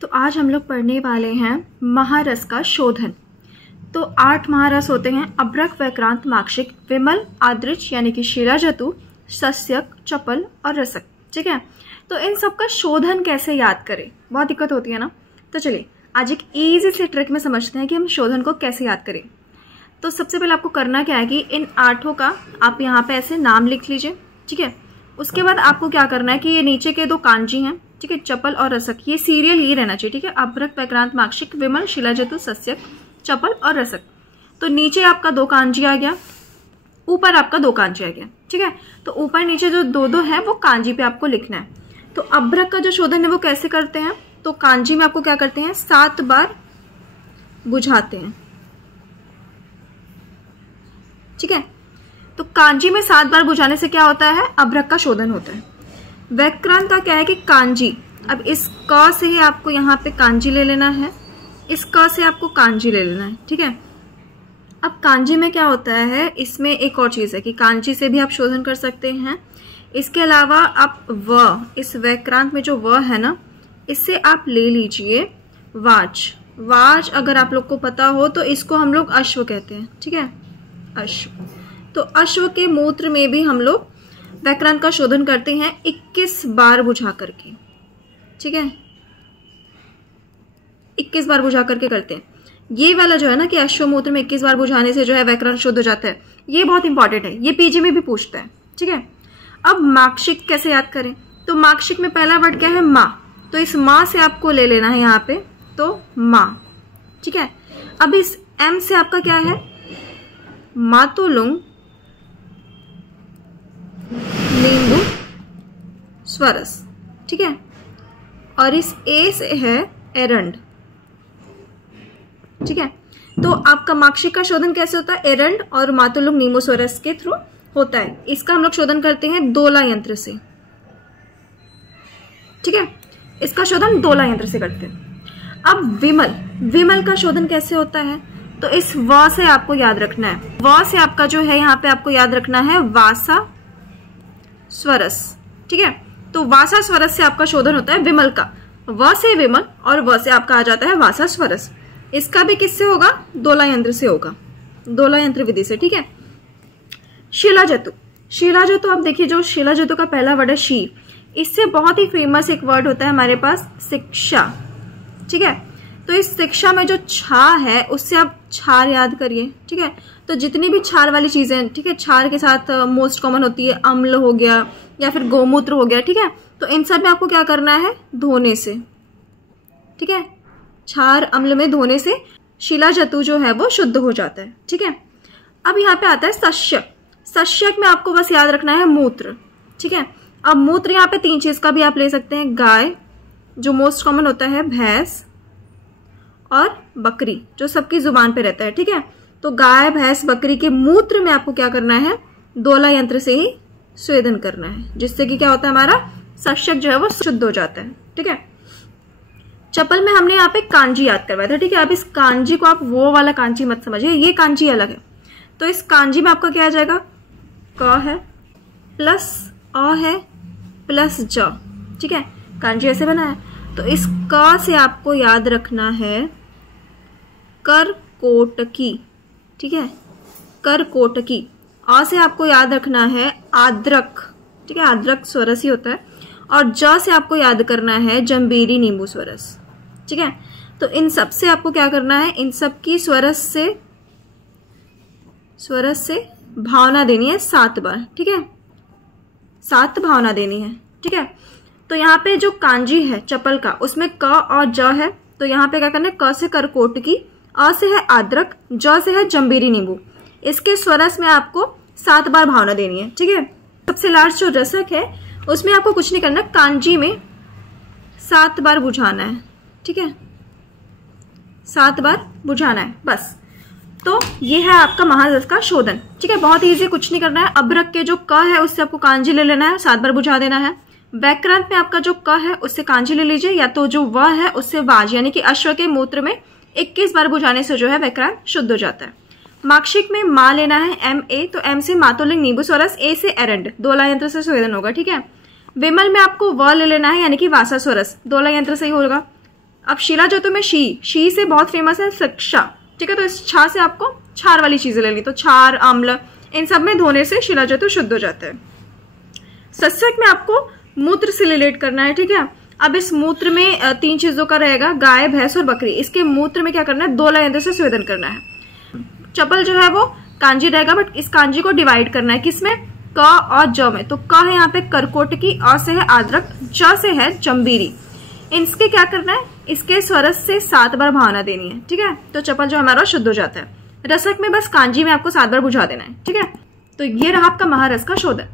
तो आज हम लोग पढ़ने वाले हैं महारस का शोधन। तो 8 महारस होते हैं: अभ्रक, वैक्रांत, माक्षिक, विमल, आद्रिज यानी कि शिलाजतु, सस्यक, चपल और रसक। ठीक है, तो इन सब का शोधन कैसे याद करें, बहुत दिक्कत होती है ना। तो चलिए आज एक ईजी से ट्रिक में समझते हैं कि हम शोधन को कैसे याद करें। तो सबसे पहले आपको करना क्या है कि इन 8 का आप यहाँ पे ऐसे नाम लिख लीजिए। ठीक है, उसके बाद आपको क्या करना है कि ये नीचे के 2 कांजी हैं, ठीक है, चपल और रसक, ये सीरियल ही रहना चाहिए। ठीक है, अभ्रक, वैक्रांत, माक्षिक, विमल, शिलाजतु, सस्यक, चपल और रसक। तो नीचे आपका 2 कांजी आ गया, ऊपर आपका 2 कांजी आ गया। ठीक है, तो ऊपर नीचे जो 2 है वो कांजी पे आपको लिखना है। तो अभ्रक का जो शोधन है वो कैसे करते हैं, तो कांजी में आपको क्या करते हैं, 7 बार बुझाते हैं। ठीक है, तो कांजी में 7 बार बुझाने से क्या होता है, अभ्रक का शोधन होता है। वैक्रांत का क्या है कि कांजी, अब इस क से ही आपको यहाँ पे कांजी ले लेना है, इस क से आपको कांजी ले लेना है। ठीक है, अब कांजी में क्या होता है, इसमें एक और चीज है कि कांजी से भी आप शोधन कर सकते हैं। इसके अलावा आप व, इस वैक्रांत में जो व है ना, इससे आप ले लीजिए वाज। वाज अगर आप लोग को पता हो तो इसको हम लोग अश्व कहते हैं। ठीक है, अश्व। तो अश्व के मूत्र में भी हम लोग वैक्रांत का शोधन करते हैं 21 बार बुझा करके। ठीक है, 21 बार बुझा करके करते हैं। ये वाला जो है ना कि अश्वमूत्र में 21 बार बुझाने से जो है वैक्रांत शुद्ध हो जाता है, ये बहुत इंपॉर्टेंट है, ये पीजी में भी पूछता है। ठीक है, अब माक्षिक कैसे याद करें, तो माक्षिक में पहला वर्ड क्या है, माँ। तो इस माँ से आपको ले लेना है यहाँ पे, तो माँ। ठीक है, अब इस एम से आपका क्या है, मातुलुंग नींबू स्वरस। ठीक है, और इस ए से है एरंड। ठीक है, तो आपका माक्षिक का शोधन कैसे होता है, एरंड और मातुलुंग नींबू स्वरस के थ्रू होता है। इसका हम लोग शोधन करते हैं दोला यंत्र से। ठीक है, इसका शोधन दोला यंत्र से करते हैं। अब विमल, विमल का शोधन कैसे होता है, तो इस व से आपको याद रखना है, व से आपका जो है यहाँ पे आपको याद रखना है वासा स्वरस। ठीक है, तो वासा स्वरस से आपका शोधन होता है विमल का, व से विमल और व से आपका आ जाता है वासा स्वरस। इसका भी किससे होगा, दोला यंत्र से होगा, दोला यंत्र विधि से। ठीक है, शिलाजतु, शिलाजतु आप देखिए, जो शिलाजतु का पहला वर्ड है शी, इससे बहुत ही फेमस एक वर्ड होता है हमारे पास शिक्षा। ठीक है, तो इस शिक्षा में जो छा है उससे आप क्षार याद करिए। ठीक है, तो जितनी भी क्षार वाली चीजें, ठीक है, क्षार के साथ मोस्ट कॉमन होती है अम्ल हो गया या फिर गोमूत्र हो गया। ठीक है, तो इन सब में आपको क्या करना है, धोने से। ठीक है, क्षार अम्ल में धोने से शिलाजतु जो है वो शुद्ध हो जाता है। ठीक है, अब यहाँ पे आता है सस्यक। सस्यक में आपको बस याद रखना है मूत्र। ठीक है, अब मूत्र यहाँ पे 3 चीज का भी आप ले सकते हैं, गाय जो मोस्ट कॉमन होता है, भैंस और बकरी जो सबकी जुबान पे रहता है। ठीक है, तो गाय, भैंस, बकरी के मूत्र में आपको क्या करना है, दोला यंत्र से ही स्वेदन करना है, जिससे कि क्या होता है, हमारा सस्यक जो है वो शुद्ध हो जाता है। ठीक है, चपल में हमने यहाँ पे कांजी याद करवाया था। ठीक है, अब इस कांजी को आप वो वाला कांजी मत समझिए, ये कांजी अलग है। तो इस कांजी में आपका क्या आ जाएगा, क है प्लस अ है प्लस ज। ठीक है, कांजी ऐसे बना है। तो इस क से आपको याद रखना है करकोटकी। ठीक है, करकोटकी। अ से आपको याद रखना है आद्रक। ठीक है, आद्रक स्वरस ही होता है। और ज से आपको याद करना है जंबीरी नींबू स्वरस। ठीक है, तो इन सब से आपको क्या करना है, इन सब की स्वरस से भावना देनी है 7 बार। ठीक है, 7 भावना देनी है। ठीक है, तो यहाँ पे जो कांजी है चपल का, उसमें क और ज है, तो यहाँ पे क्या करना है, क से करकोटकी, अ से है आद्रक, ज से है जंबीरी नींबू। इसके स्वरस में आपको 7 बार भावना देनी है। ठीक है, सबसे लास्ट जो रसक है उसमें आपको कुछ नहीं करना, कांजी में 7 बार बुझाना है। ठीक है, 7 बार बुझाना है बस। तो ये है आपका महारस का शोधन। ठीक है, बहुत इजी, कुछ नहीं करना है। अभ्रक के जो क है उससे आपको कांजी ले लेना है, 7 बार बुझा देना है। वैक्रांत में आपका जो क है उससे कांजी ले लीजिए, या तो जो व है उससे वाज, यानी कि अश्व के मूत्र में 21 बार बुझाने से जो है वैक्रांत शुद्ध हो जाता है। माक्षिक में मा लेना है एम ए, तो एम से मातुलिंग नींबू स्वरस, ए से एरंड, दोला यंत्र से स्वेदन होगा। ठीक है, विमल में आपको व ले लेना है यानी कि वासा स्वरस, दोला यंत्र से ही होगा। अब शिला जतु में शी से बहुत फेमस है शिक्षा, ठीक है। तो इस छा से आपको क्षार वाली चीजें लेनी, तो क्षार, अम्ल, इन सब में धोने से शिला जतु शुद्ध हो जाता है। सस्यक में आपको मूत्र से रिलेट करना है, ठीक है। अब इस मूत्र में 3 चीजों का रहेगा, गाय, भैंस और बकरी। इसके मूत्र में क्या करना है, 2 यंत्र से स्वेदन करना है। चपल जो है वो कांजी रहेगा, बट इस कांजी को डिवाइड करना है किसमें, क और ज में। तो क है यहाँ पे करकोटकी, अ से है आद्रक, ज से है जम्बीरी। इसके क्या करना है, इसके स्वरस से 7 बार भावना देनी है, ठीक है। तो चपल जो हमारा शुद्ध हो जाता है। रसक में बस कांजी में आपको 7 बार बुझा देना है, ठीक है। तो ये रहा आपका महारस का शोधन।